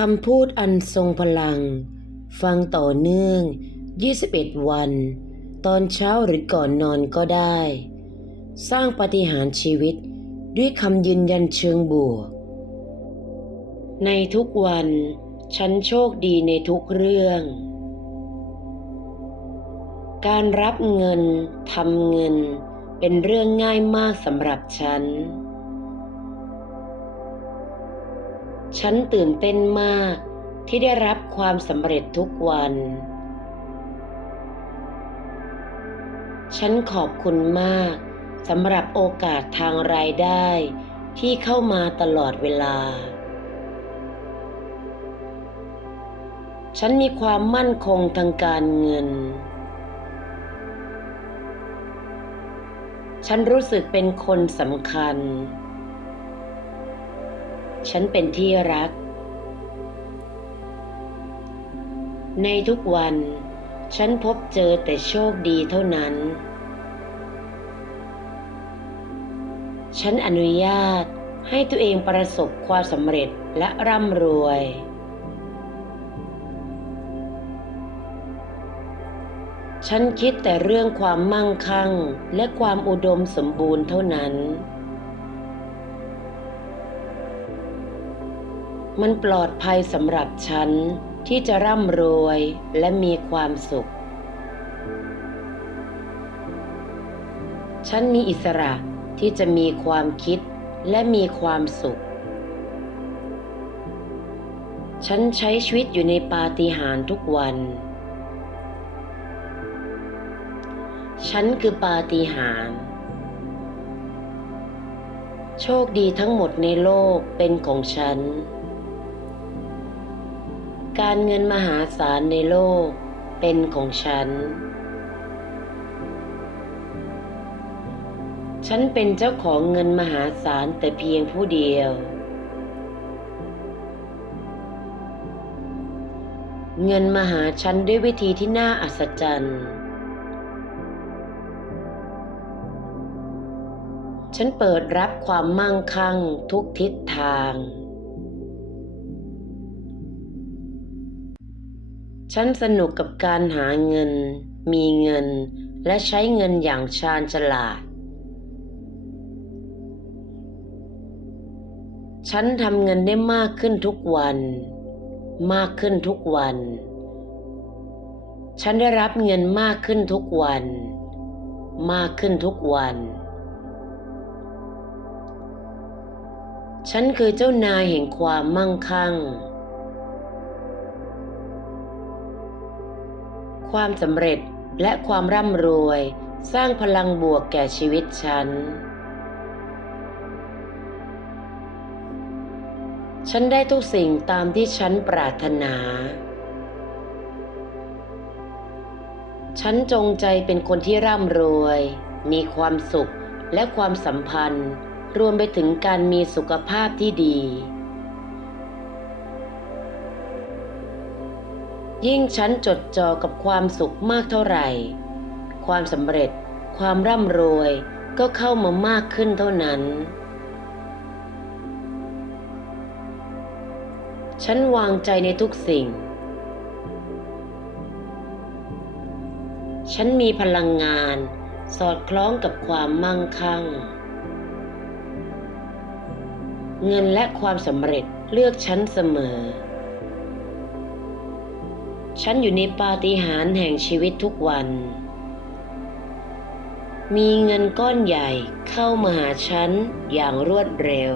คำพูดอันทรงพลัง ฟังต่อเนื่อง 21 วัน ตอนเช้าหรือก่อนนอนก็ได้ สร้างปฏิหารชีวิตด้วยคำยืนยันเชิงบวก ในทุกวัน ฉันโชคดีในทุกเรื่อง การรับเงินทำเงินเป็นเรื่องง่ายมากสำหรับฉัน ฉันตื่นเต้นมากที่ได้รับความสำเร็จทุกวัน ฉันขอบคุณมากสำหรับโอกาสทางรายได้ที่เข้ามาตลอดเวลา ฉันมีความมั่นคงทางการเงิน ฉันรู้สึกเป็นคนสำคัญ ฉันเป็นที่รัก ในทุกวัน ฉันพบเจอแต่โชคดีเท่านั้น ฉันอนุญาตให้ตัวเองประสบความสำเร็จและร่ำรวย ฉันคิดแต่เรื่องความมั่งคั่งและความอุดมสมบูรณ์เท่านั้น มันปลอดภัยสำหรับฉันที่จะร่ำรวยและมีความสุข ฉันมีอิสระที่จะมีความคิดและมีความสุข ฉันใช้ชีวิตอยู่ในปาฏิหาริย์ทุกวัน ฉันคือปาฏิหาริย์ โชคดีทั้งหมดในโลกเป็นของฉัน การเงินมหาศาลในโลกเป็นของฉัน ฉันเป็นเจ้าของเงินมหาศาลแต่เพียงผู้เดียว เงินมาหาฉันด้วยวิธีที่น่าอัศจรรย์ ฉันเปิดรับความมั่งคั่งทุกทิศทาง ฉันสนุกกับการหาเงิน มีเงิน และใช้เงินอย่างชาญฉลาด ฉันทำเงินได้มากขึ้นทุกวัน มากขึ้นทุกวัน ฉันได้รับเงินมากขึ้นทุกวัน มากขึ้นทุกวัน ฉันคือเจ้านายแห่งความมั่งคั่ง ความสำเร็จและความร่ำรวย สร้างพลังบวกแก่ชีวิตฉัน ฉันได้ทุกสิ่งตามที่ฉันปรารถนา ฉันจงใจเป็นคนที่ร่ำรวย มีความสุขและความสัมพันธ์ รวมไปถึงการมีสุขภาพที่ดี ยิ่งฉันจดจ่อกับความสุขมากเท่าไหร่ ความสำเร็จ ความร่ำรวยก็เข้ามามากขึ้นเท่านั้น ฉันวางใจในทุกสิ่ง ฉันมีพลังงาน สอดคล้องกับความมั่งคั่ง เงินและความสำเร็จเลือกฉันเสมอ ฉันอยู่ในปาฏิหาริย์แห่งชีวิตทุกวัน มีเงินก้อนใหญ่เข้ามาหาฉันอย่างรวดเร็ว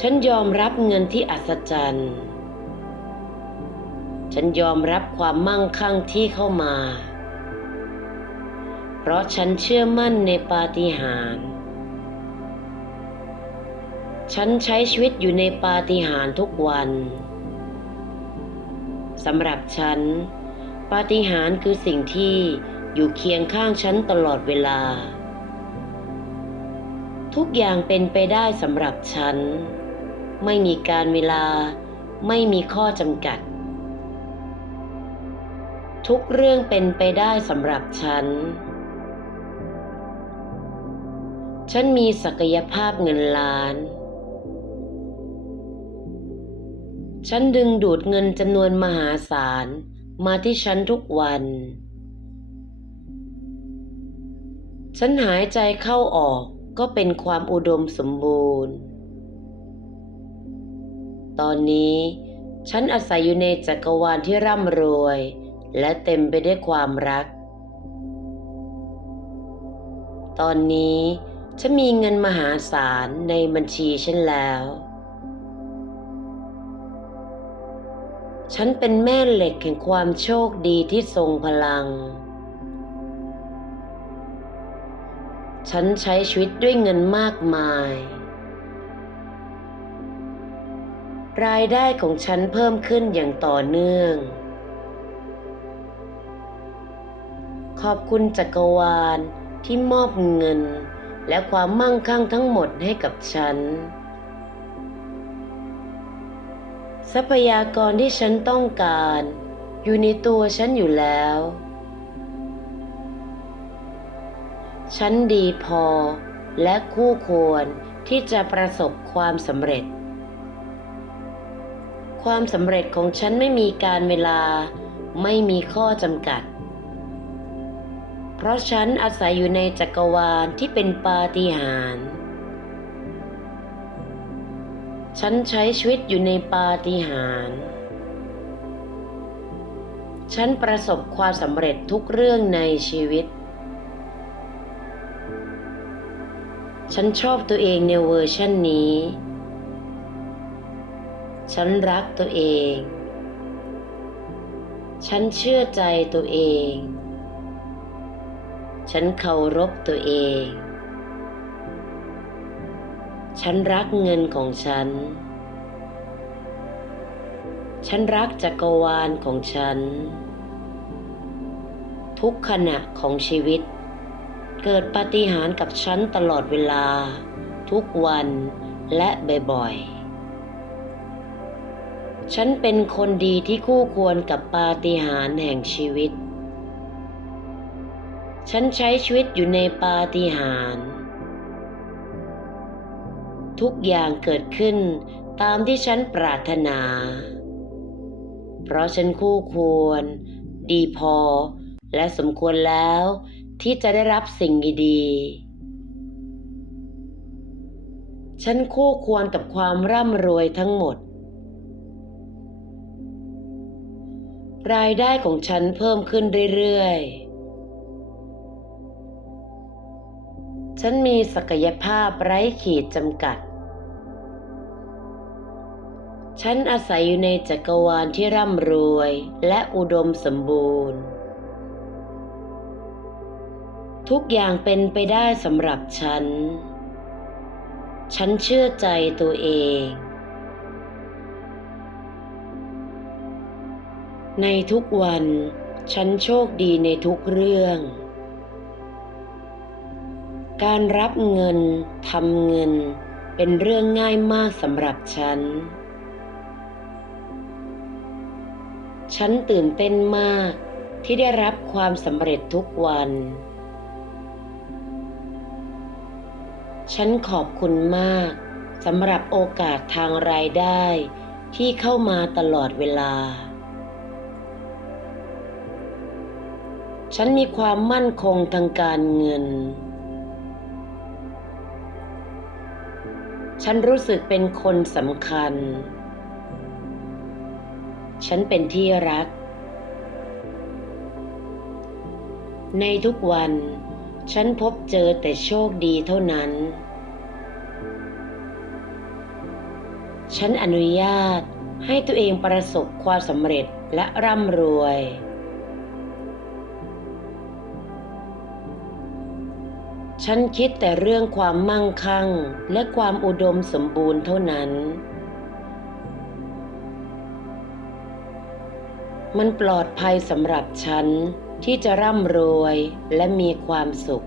ฉันยอมรับเงินที่อัศจรรย์ ฉันยอมรับความมั่งคั่งที่เข้ามา เพราะฉันเชื่อมั่นในปาฏิหาริย์ฉันใช้ชีวิตอยู่ในปาฏิหาริย์ทุกวัน สำหรับฉัน ปาฏิหาริย์คือสิ่งที่อยู่เคียงข้างฉันตลอดเวลา ทุกอย่างเป็นไปได้สำหรับฉัน ไม่มีการเวลา ไม่มีข้อจำกัด ทุกเรื่องเป็นไปได้สำหรับฉัน ฉันมีศักยภาพเงินล้าน ฉันดึงดูดเงินจำนวนมหาศาลมาที่ฉันทุกวัน ฉันหายใจเข้าออกก็เป็นความอุดมสมบูรณ์ ตอนนี้ฉันอาศัยอยู่ในจักรวาลที่ร่ำรวย และเต็มไปด้วยความรัก ตอนนี้ฉันมีเงินมหาศาลในบัญชีฉันแล้ว ฉันเป็นแม่เหล็กแห่งความโชคดีที่ทรงพลัง ฉันใช้ชีวิตด้วยเงินมากมาย รายได้ของฉันเพิ่มขึ้นอย่างต่อเนื่อง ขอบคุณจักรวาลที่มอบเงินและความมั่งคั่งทั้งหมดให้กับฉัน ทรัพยากรที่ฉันต้องการ อยู่ในตัวฉันอยู่แล้ว ฉันดีพอและคู่ควรที่จะประสบความสำเร็จ ความสำเร็จของฉันไม่มีการเวลาไม่มีข้อจำกัด เพราะฉันอาศัยอยู่ในจักรวาลที่เป็นปาฏิหาริย์ ฉันใช้ชีวิตอยู่ในปาฏิหาริย์ฉันประสบความสำเร็จทุกเรื่องในชีวิต ฉันชอบตัวเองในเวอร์ชันนี้ ฉันรักตัวเอง ฉันเชื่อใจตัวเอง ฉันเคารพตัวเอง ฉันรักเงินของฉัน ฉันรักจักรวาลของฉัน ทุกขณะของชีวิต เกิดปาฏิหาริย์กับฉันตลอดเวลา ทุกวันและบ่อยๆ ฉันเป็นคนดีที่คู่ควรกับปาฏิหาริย์แห่งชีวิต ฉันใช้ชีวิตอยู่ในปาฏิหาริย์ ทุกอย่างเกิดขึ้นตามที่ฉันปรารถนา เพราะฉันคู่ควร ดีพอ และสมควรแล้วที่จะได้รับสิ่งดีๆ ฉันคู่ควรกับความร่ำรวยทั้งหมด รายได้ของฉันเพิ่มขึ้นเรื่อยๆฉันมีศักยภาพไร้ขีดจำกัด ฉันอาศัยอยู่ในจักรวาลที่ร่ำรวยและอุดมสมบูรณ์ ทุกอย่างเป็นไปได้สำหรับฉัน ฉันเชื่อใจตัวเอง ในทุกวัน ฉันโชคดีในทุกเรื่อง การรับเงินทำเงินเป็นเรื่องง่ายมากสำหรับฉัน ฉันตื่นเต้นมากที่ได้รับความสำเร็จทุกวัน ฉันขอบคุณมากสำหรับโอกาสทางรายได้ที่เข้ามาตลอดเวลา ฉันมีความมั่นคงทางการเงิน ฉันรู้สึกเป็นคนสำคัญ ฉันเป็นที่รัก ในทุกวัน ฉันพบเจอแต่โชคดีเท่านั้น ฉันอนุญาตให้ตัวเองประสบความสำเร็จและร่ำรวย ฉันคิดแต่เรื่องความมั่งคั่งและความอุดมสมบูรณ์เท่านั้น มันปลอดภัยสำหรับฉันที่จะร่ำรวยและมีความสุข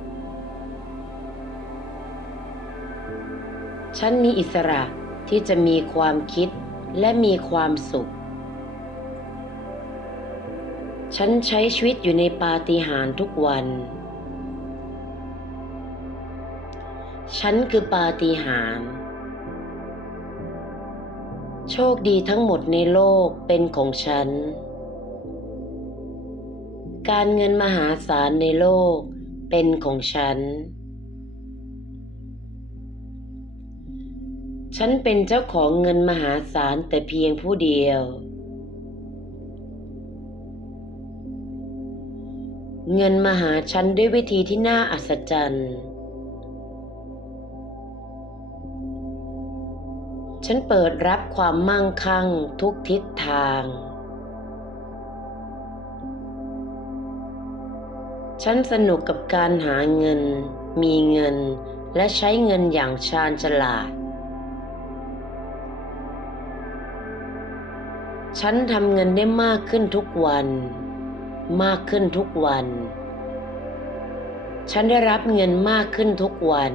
ฉันมีอิสระที่จะมีความคิดและมีความสุข ฉันใช้ชีวิตอยู่ในปาฏิหาริย์ทุกวัน ฉันคือปาฏิหาริย์ โชคดีทั้งหมดในโลกเป็นของฉัน การเงินมหาศาลในโลกเป็นของฉัน ฉันเป็นเจ้าของเงินมหาศาลแต่เพียงผู้เดียว เงินมาหาฉันด้วยวิธีที่น่าอัศจรรย์ ฉันเปิดรับความมั่งคั่งทุกทิศทาง ฉันสนุกกับการหาเงิน มีเงิน และใช้เงินอย่างชาญฉลาด ฉันทำเงินได้มากขึ้นทุกวัน มากขึ้นทุกวัน ฉันได้รับเงินมากขึ้นทุกวัน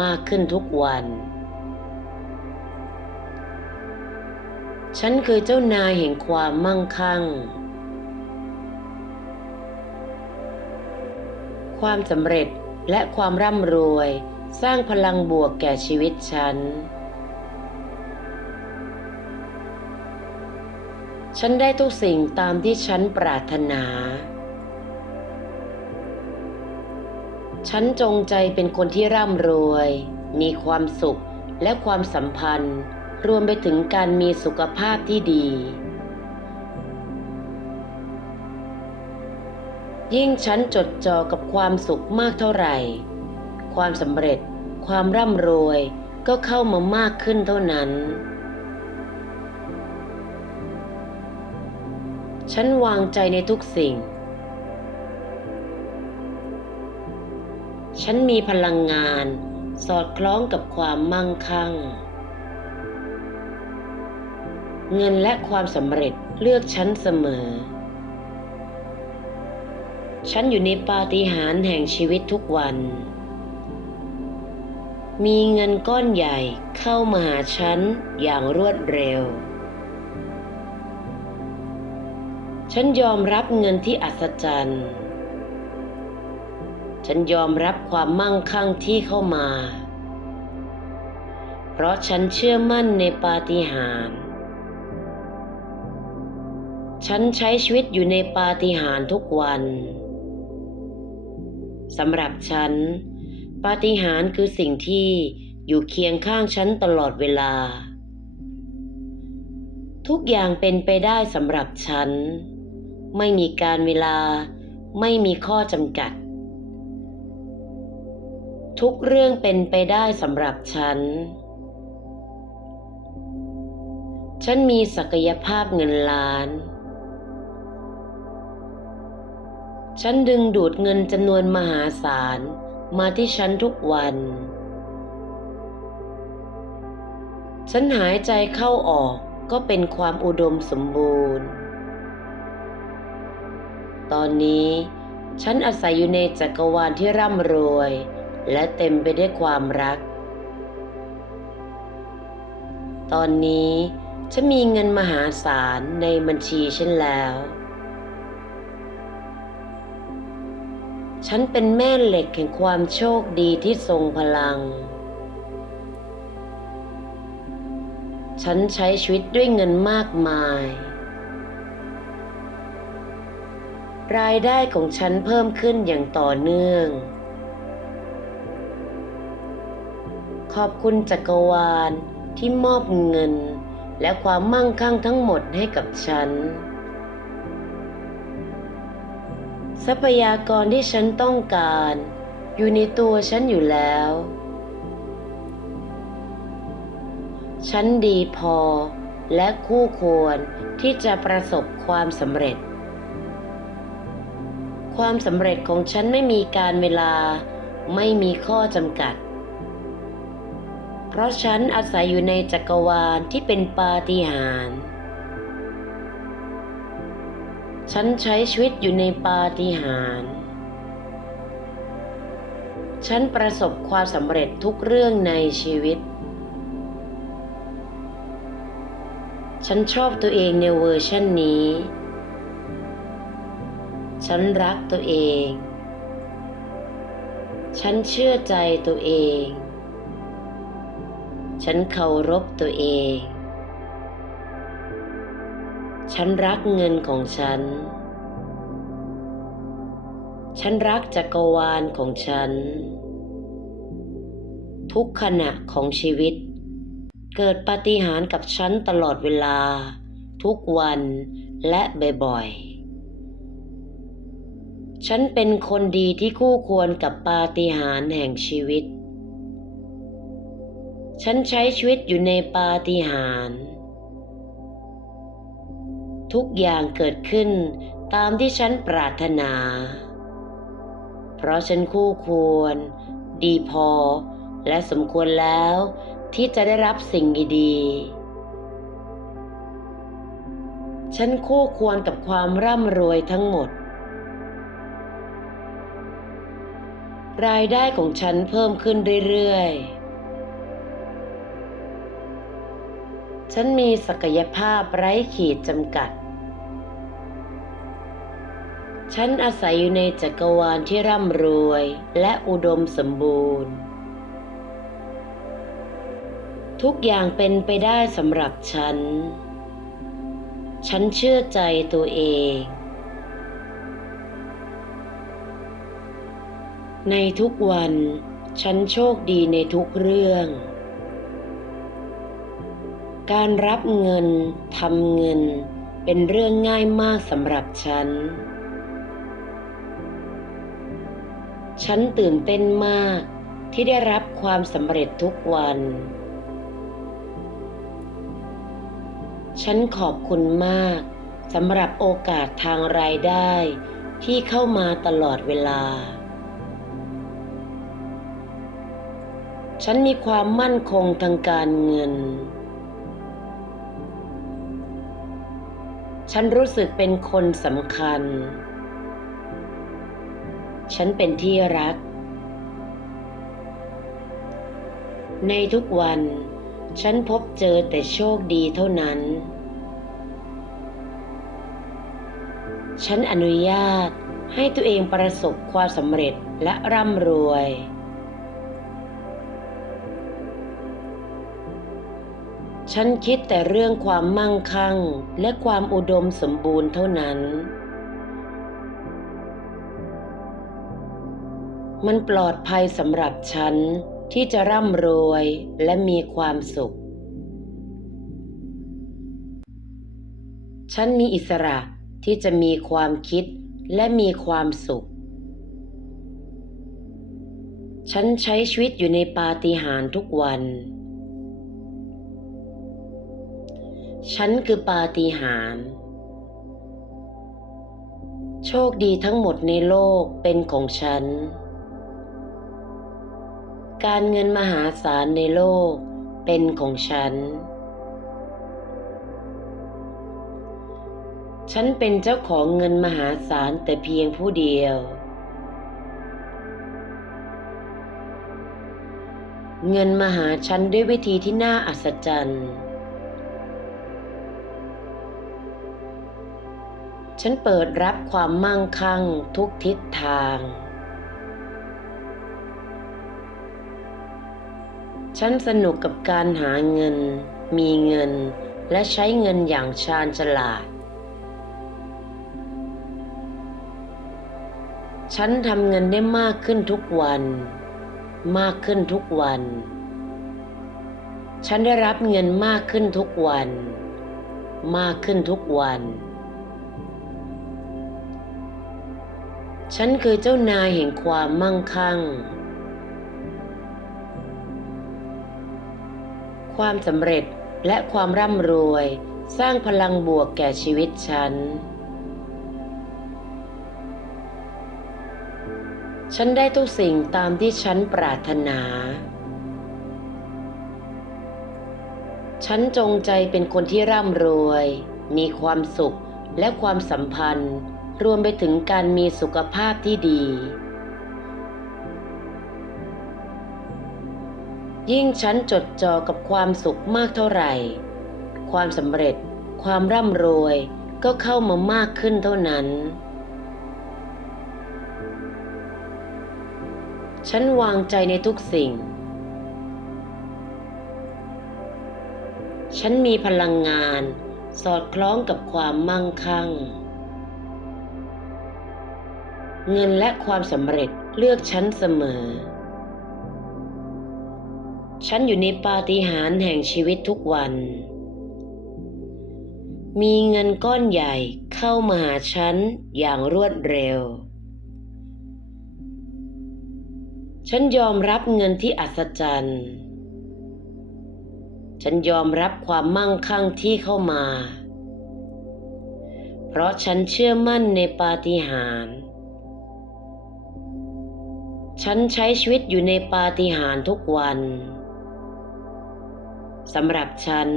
มากขึ้นทุกวัน ฉันคือเจ้านายแห่งความมั่งคั่ง ความสำเร็จและความร่ำรวย สร้างพลังบวกแก่ชีวิตฉัน ฉันได้ทุกสิ่งตามที่ฉันปรารถนา ฉันจงใจเป็นคนที่ร่ำรวย มีความสุขและความสัมพันธ์ รวมไปถึงการมีสุขภาพที่ดี ยิ่งฉันจดจ่อกับความสุขมากเท่าไหร่ ความสำเร็จ ความร่ำรวยก็เข้ามามากขึ้นเท่านั้น ฉันวางใจในทุกสิ่ง ฉันมีพลังงาน สอดคล้องกับความมั่งคั่ง เงินและความสำเร็จเลือกฉันเสมอ ฉันอยู่ในปาฏิหาริย์แห่งชีวิตทุกวัน มีเงินก้อนใหญ่เข้ามาหาฉันอย่างรวดเร็ว ฉันยอมรับเงินที่อัศจรรย์ ฉันยอมรับความมั่งคั่งที่เข้ามา เพราะฉันเชื่อมั่นในปาฏิหาริย์ฉันใช้ชีวิตอยู่ในปาฏิหาริย์ทุกวัน สำหรับฉัน ปาฏิหาริย์คือสิ่งที่อยู่เคียงข้างฉันตลอดเวลา ทุกอย่างเป็นไปได้สำหรับฉัน ไม่มีการเวลา ไม่มีข้อจำกัด ทุกเรื่องเป็นไปได้สำหรับฉัน ฉันมีศักยภาพเงินล้าน ฉันดึงดูดเงินจำนวนมหาศาลมาที่ฉันทุกวัน ฉันหายใจเข้าออกก็เป็นความอุดมสมบูรณ์ ตอนนี้ฉันอาศัยอยู่ในจักรวาลที่ร่ำรวย และเต็มไปด้วยความรัก ตอนนี้ฉันมีเงินมหาศาลในบัญชีฉันแล้ว ฉันเป็นแม่เหล็กแห่งความโชคดีที่ทรงพลัง ฉันใช้ชีวิตด้วยเงินมากมาย รายได้ของฉันเพิ่มขึ้นอย่างต่อเนื่อง ขอบคุณจักรวาลที่มอบเงินและความมั่งคั่งทั้งหมดให้กับฉัน ทรัพยากรที่ฉันต้องการ อยู่ในตัวฉันอยู่แล้ว ฉันดีพอและคู่ควรที่จะประสบความสำเร็จ ความสำเร็จของฉันไม่มีการเวลาไม่มีข้อจำกัด เพราะฉันอาศัยอยู่ในจักรวาลที่เป็นปาฏิหาริย์ ฉันใช้ชีวิตอยู่ในปาฏิหาริย์ฉันประสบความสำเร็จทุกเรื่องในชีวิต ฉันชอบตัวเองในเวอร์ชันนี้ ฉันรักตัวเอง ฉันเชื่อใจตัวเอง ฉันเคารพตัวเอง ฉันรักเงินของฉัน ฉันรักจักรวาลของฉัน ทุกขณะของชีวิต เกิดปาฏิหาริย์กับฉันตลอดเวลา ทุกวันและบ่อยๆ ฉันเป็นคนดีที่คู่ควรกับปาฏิหาริย์แห่งชีวิต ฉันใช้ชีวิตอยู่ในปาฏิหาริย์ ทุกอย่างเกิดขึ้นตามที่ฉันปรารถนา เพราะฉันคู่ควร ดีพอ และสมควรแล้วที่จะได้รับสิ่งดีๆ ฉันคู่ควรกับความร่ำรวยทั้งหมด รายได้ของฉันเพิ่มขึ้นเรื่อยๆฉันมีศักยภาพไร้ขีดจำกัด ฉันอาศัยอยู่ในจักรวาลที่ร่ำรวยและอุดมสมบูรณ์ ทุกอย่างเป็นไปได้สำหรับฉัน ฉันเชื่อใจตัวเอง ในทุกวัน ฉันโชคดีในทุกเรื่อง การรับเงินทำเงินเป็นเรื่องง่ายมากสำหรับฉัน ฉันตื่นเต้นมากที่ได้รับความสำเร็จทุกวัน ฉันขอบคุณมากสำหรับโอกาสทางรายได้ที่เข้ามาตลอดเวลา ฉันมีความมั่นคงทางการเงิน ฉันรู้สึกเป็นคนสำคัญ ฉันเป็นที่รัก ในทุกวัน ฉันพบเจอแต่โชคดีเท่านั้น ฉันอนุญาตให้ตัวเองประสบความสำเร็จและร่ำรวย ฉันคิดแต่เรื่องความมั่งคั่งและความอุดมสมบูรณ์เท่านั้น มันปลอดภัยสำหรับฉันที่จะร่ำรวยและมีความสุข ฉันมีอิสระที่จะมีความคิดและมีความสุข ฉันใช้ชีวิตอยู่ในปาฏิหาริย์ทุกวัน ฉันคือปาฏิหาริย์โชคดีทั้งหมดในโลกเป็นของฉัน การเงินมหาศาลในโลกเป็นของฉัน ฉันเป็นเจ้าของเงินมหาศาลแต่เพียงผู้เดียว เงินมาหาฉันด้วยวิธีที่น่าอัศจรรย์ ฉันเปิดรับความมั่งคั่งทุกทิศทาง ฉันสนุกกับการหาเงิน มีเงิน และใช้เงินอย่างชาญฉลาด ฉันทำเงินได้มากขึ้นทุกวัน มากขึ้นทุกวัน ฉันได้รับเงินมากขึ้นทุกวัน มากขึ้นทุกวัน ฉันคือเจ้านายแห่งความมั่งคั่ง ความสำเร็จและความร่ำรวย สร้างพลังบวกแก่ชีวิตฉัน ฉันได้ทุกสิ่งตามที่ฉันปรารถนา ฉันจงใจเป็นคนที่ร่ำรวย มีความสุขและความสัมพันธ์ รวมไปถึงการมีสุขภาพที่ดี ยิ่งฉันจดจ่อกับความสุขมากเท่าไหร่ ความสำเร็จ ความร่ำรวยก็เข้ามามากขึ้นเท่านั้น ฉันวางใจในทุกสิ่ง ฉันมีพลังงาน สอดคล้องกับความมั่งคั่ง เงินและความสำเร็จเลือกฉันเสมอ ฉันอยู่ในปาฏิหาริย์แห่งชีวิตทุกวัน มีเงินก้อนใหญ่เข้ามาหาฉันอย่างรวดเร็ว ฉันยอมรับเงินที่อัศจรรย์ ฉันยอมรับความมั่งคั่งที่เข้ามา เพราะฉันเชื่อมั่นในปาฏิหาริย์ฉันใช้ชีวิตอยู่ในปาฏิหาริย์ทุกวัน สำหรับฉัน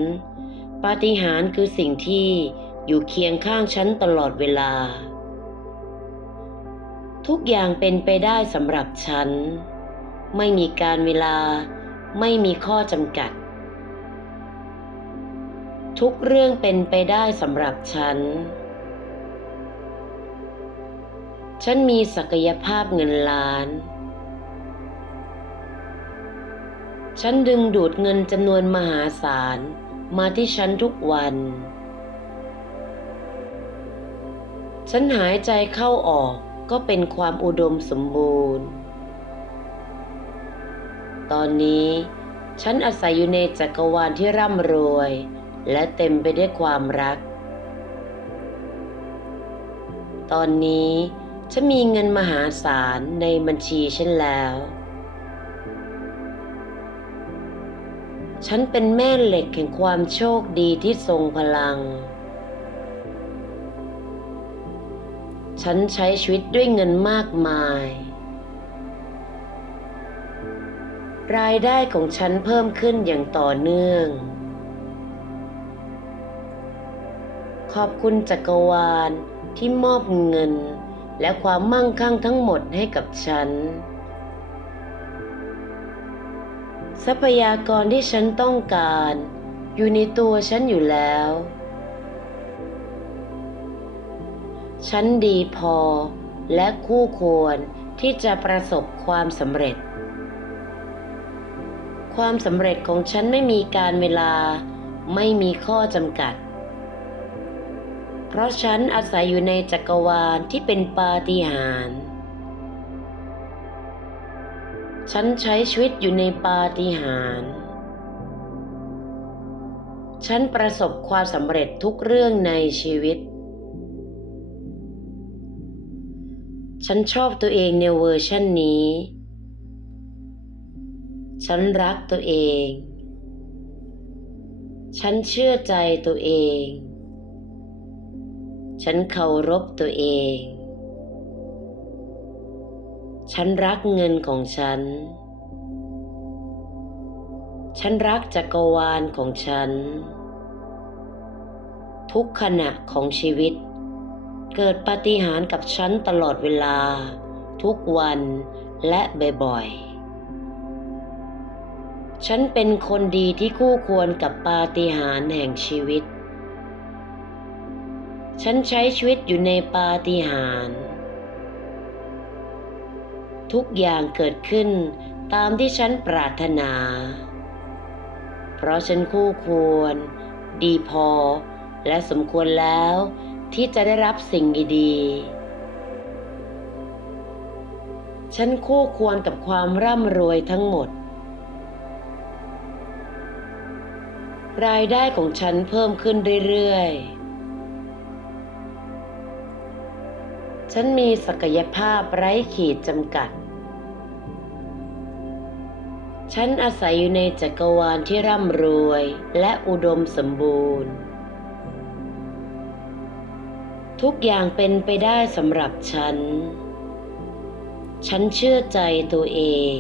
ปาฏิหาริย์คือสิ่งที่อยู่เคียงข้างฉันตลอดเวลา ทุกอย่างเป็นไปได้สำหรับฉัน ไม่มีการเวลา ไม่มีข้อจำกัด ทุกเรื่องเป็นไปได้สำหรับฉัน ฉันมีศักยภาพเงินล้าน ฉันดึงดูดเงินจำนวนมหาศาล มาที่ฉันทุกวัน ฉันหายใจเข้าออกก็เป็นความอุดมสมบูรณ์ ตอนนี้ฉันอาศัยอยู่ในจักรวาลที่ร่ำรวย และเต็มไปด้วยความรัก ตอนนี้ฉันมีเงินมหาศาลในบัญชีฉันแล้ว ฉันเป็นแม่เหล็กแห่งความโชคดีที่ทรงพลัง ฉันใช้ชีวิตด้วยเงินมากมาย รายได้ของฉันเพิ่มขึ้นอย่างต่อเนื่อง ขอบคุณจักรวาลที่มอบเงินและความมั่งคั่งทั้งหมดให้กับฉัน ทรัพยากรที่ฉันต้องการ อยู่ในตัวฉันอยู่แล้ว ฉันดีพอและคู่ควรที่จะประสบความสำเร็จ ความสำเร็จของฉันไม่มีการเวลาไม่มีข้อจำกัด เพราะฉันอาศัยอยู่ในจักรวาลที่เป็นปาฏิหาริย์ ฉันใช้ชีวิตอยู่ในปาฏิหาริย์ ฉันประสบความสำเร็จทุกเรื่องในชีวิต ฉันชอบตัวเองในเวอร์ชันนี้ ฉันรักตัวเอง ฉันเชื่อใจตัวเอง ฉันเคารพตัวเอง ฉันรักเงินของฉัน ฉันรักจักรวาลของฉัน ทุกขณะของชีวิต เกิดปาฏิหาริย์กับฉันตลอดเวลา ทุกวันและบ่อยๆ ฉันเป็นคนดีที่คู่ควรกับปาฏิหาริย์แห่งชีวิต ฉันใช้ชีวิตอยู่ในปาฏิหาริย์ ทุกอย่างเกิดขึ้นตามที่ฉันปรารถนา เพราะฉันคู่ควร ดีพอ และสมควรแล้วที่จะได้รับสิ่งดีๆ ฉันคู่ควรกับความร่ำรวยทั้งหมด รายได้ของฉันเพิ่มขึ้นเรื่อยๆฉันมีศักยภาพไร้ขีดจำกัด ฉันอาศัยอยู่ในจักรวาลที่ร่ำรวยและอุดมสมบูรณ์ ทุกอย่างเป็นไปได้สำหรับฉัน ฉันเชื่อใจตัวเอง